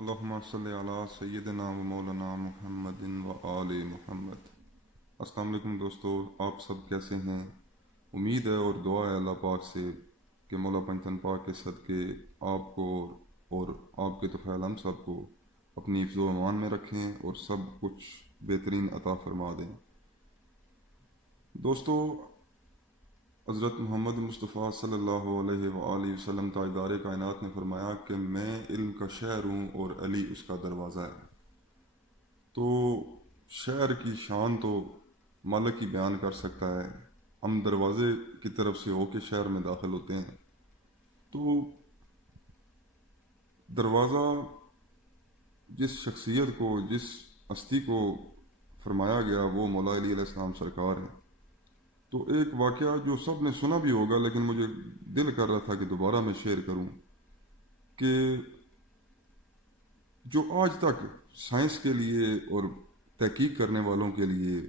اللہم صلی علی سیدنا و مولانا محمد و آل محمد۔ السلام علیکم دوستو، آپ سب کیسے ہیں؟ امید ہے اور دعا ہے اللہ پاک سے کہ مولا پنجتن پاک کے صدقے آپ کو اور آپ کے طفیل ہم سب کو اپنی حفظ و امان میں رکھیں اور سب کچھ بہترین عطا فرما دیں۔ دوستو، حضرت محمد مصطفیٰ صلی اللہ علیہ وآلہ وسلم تاجدار کائنات نے فرمایا کہ میں علم کا شہر ہوں اور علی اس کا دروازہ ہے۔ تو شہر کی شان تو مالک ہی بیان کر سکتا ہے۔ ہم دروازے کی طرف سے ہو کے شہر میں داخل ہوتے ہیں، تو دروازہ جس شخصیت کو، جس ہستی کو فرمایا گیا وہ مولا علی علیہ السلام سرکار ہیں۔ تو ایک واقعہ جو سب نے سنا بھی ہوگا لیکن مجھے دل کر رہا تھا کہ دوبارہ میں شیئر کروں، کہ جو آج تک سائنس کے لیے اور تحقیق کرنے والوں کے لیے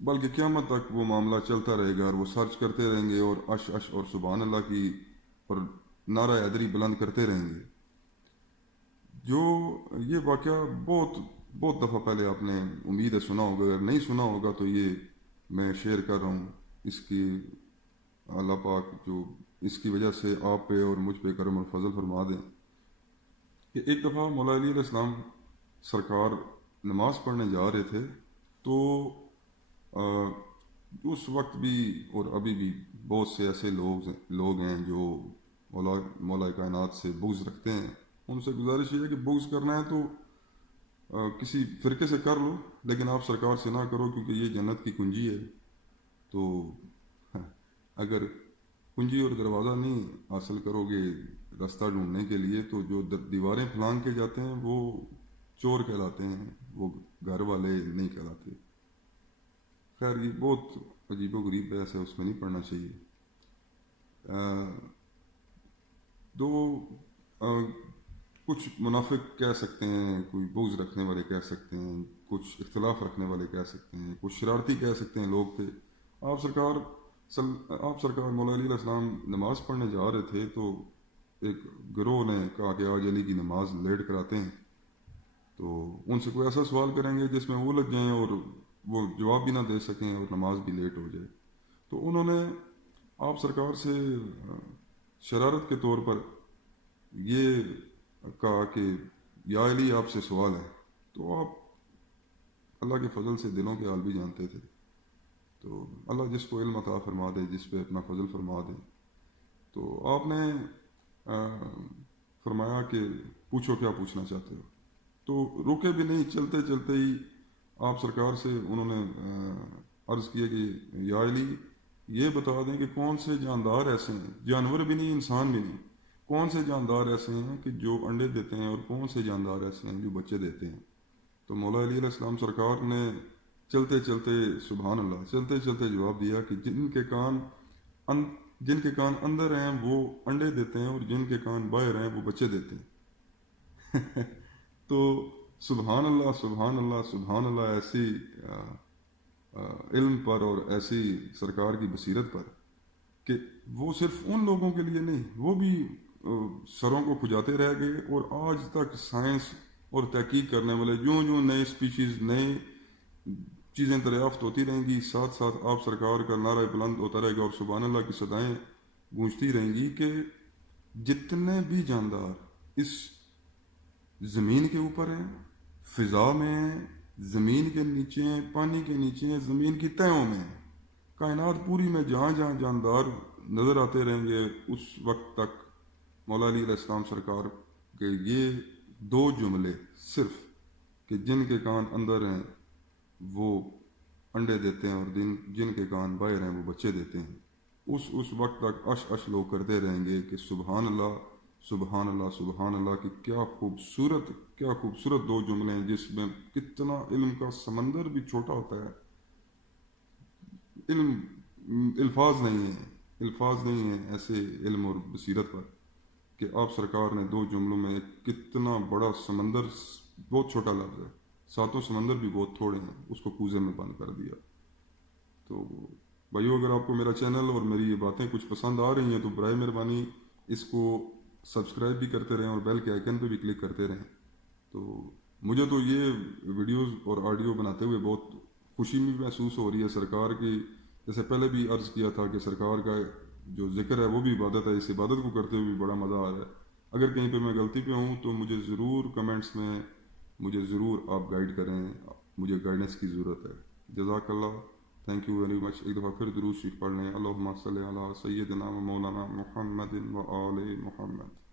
بلکہ قیامت تک وہ معاملہ چلتا رہے گا اور وہ سرچ کرتے رہیں گے اور اش اش اور سبحان اللہ کی اور نعرہ حیدری بلند کرتے رہیں گے۔ جو یہ واقعہ بہت دفعہ پہلے آپ نے امید ہے سنا ہوگا، اگر نہیں سنا ہوگا تو یہ میں شیئر کر رہا ہوں۔ اس کی اللہ پاک جو اس کی وجہ سے آپ پہ اور مجھ پہ کرم اور فضل فرما دیں کہ ایک دفعہ مولا علی علیہ السلام سرکار نماز پڑھنے جا رہے تھے، تو اس وقت بھی اور ابھی بھی بہت سے ایسے لوگ ہیں جو مولا کائنات سے بغض رکھتے ہیں۔ ان سے گزارش یہ ہے کہ بغض کرنا ہے تو کسی فرقے سے کر لو، لیکن آپ سرکار سے نہ کرو، کیونکہ یہ جنت کی کنجی ہے۔ تو اگر کنجی اور دروازہ نہیں حاصل کرو گے راستہ ڈھونڈنے کے لیے، تو جو دیواریں پھلانگ کے جاتے ہیں وہ چور کہلاتے ہیں، وہ گھر والے نہیں کہلاتے۔ خیر یہ بہت عجیب و غریب ہے، ایسے اس میں نہیں پڑھنا چاہیے۔ دو کچھ منافق کہہ سکتے ہیں، کوئی بغض رکھنے والے کہہ سکتے ہیں، کچھ اختلاف رکھنے والے کہہ سکتے ہیں، کچھ شرارتی کہہ سکتے ہیں لوگ تھے۔ آپ سرکار مولا علی علیہ السلام نماز پڑھنے جا رہے تھے، تو ایک گروہ نے کہا کہ آج علی کی نماز لیٹ کراتے ہیں۔ تو ان سے کوئی ایسا سوال کریں گے جس میں وہ لگ جائیں اور وہ جواب بھی نہ دے سکیں اور نماز بھی لیٹ ہو جائے۔ تو انہوں نے آپ سرکار سے شرارت کے طور پر یہ کہا کہ یا علی آپ سے سوال ہے۔ تو آپ اللہ کے فضل سے دلوں کے حال بھی جانتے تھے، تو اللہ جس کو علم عطا فرما دے، جس پہ اپنا فضل فرما دے، تو آپ نے فرمایا کہ پوچھو کیا پوچھنا چاہتے ہو۔ تو رکے بھی نہیں، چلتے چلتے ہی آپ سرکار سے انہوں نے عرض کیا کہ یا علی یہ بتا دیں کہ کون سے جاندار ایسے ہیں، جانور بھی نہیں انسان بھی نہیں، کون سے جاندار ایسے ہیں کہ جو انڈے دیتے ہیں اور کون سے جاندار ایسے ہیں جو بچے دیتے ہیں۔ تو مولا علی علیہ السلام سرکار نے چلتے چلتے سبحان اللہ چلتے چلتے جواب دیا کہ جن کے کان اندر ہیں وہ انڈے دیتے ہیں اور جن کے کان باہر ہیں وہ بچے دیتے ہیں۔ تو سبحان اللہ سبحان اللہ سبحان اللہ، ایسی علم پر اور ایسی سرکار کی بصیرت پر کہ وہ صرف ان لوگوں کے لیے نہیں، وہ بھی سروں کو کھجاتے رہ گئے۔ اور آج تک سائنس اور تحقیق کرنے والے جو نئے اسپیشیز، نئے چیزیں دریافت ہوتی رہیں گی، ساتھ ساتھ آپ سرکار کا نعرہ بلند ہوتا رہے گا اور سبحان اللہ کی صدائیں گونجتی رہیں گی کہ جتنے بھی جاندار اس زمین کے اوپر ہیں، فضا میں ہیں، زمین کے نیچے ہیں، پانی کے نیچے ہیں، زمین کی تہوں میں ہیں، کائنات پوری میں جہاں جہاں جاندار نظر آتے رہیں گے، اس وقت تک مولا علی علیہ السلام سرکار کے یہ دو جملے صرف کہ جن کے کان اندر ہیں وہ انڈے دیتے ہیں اور جن کے کان باہر ہیں وہ بچے دیتے ہیں، اس وقت تک اش اش لوگ کرتے رہیں گے کہ سبحان اللہ سبحان اللہ سبحان اللہ کی کیا خوبصورت دو جملے ہیں، جس میں کتنا علم کا سمندر بھی چھوٹا ہوتا ہے۔ علم الفاظ نہیں ہیں ایسے علم اور بصیرت پر کہ آپ سرکار نے دو جملوں میں کتنا بڑا سمندر، بہت چھوٹا لفظ ہے، ساتوں سمندر بھی بہت تھوڑے ہیں، اس کو کوزے میں بند کر دیا۔ تو بھائیو، اگر آپ کو میرا چینل اور میری یہ باتیں کچھ پسند آ رہی ہیں تو برائے مہربانی اس کو سبسکرائب بھی کرتے رہیں اور بیل کے آئیکن پہ بھی کلک کرتے رہیں۔ تو مجھے تو یہ ویڈیوز اور آڈیو بناتے ہوئے بہت خوشی بھی محسوس ہو رہی ہے سرکار کی، جیسے پہلے بھی عرض کیا تھا کہ سرکار کا جو ذکر ہے وہ بھی عبادت ہے، اس عبادت کو کرتے ہوئے بھی بڑا مزہ آ رہا ہے۔ اگر کہیں پہ میں غلطی پہ ہوں تو مجھے ضرور کمنٹس میں مجھے ضرور آپ گائیڈ کریں، مجھے گائیڈنس کی ضرورت ہے۔ جزاک اللہ، تھینک یو ویری مچ۔ ایک دفعہ پھر درود شریف پڑھ لیں، اللہم صلی علی سیدنا و مولانا محمد و آل محمد۔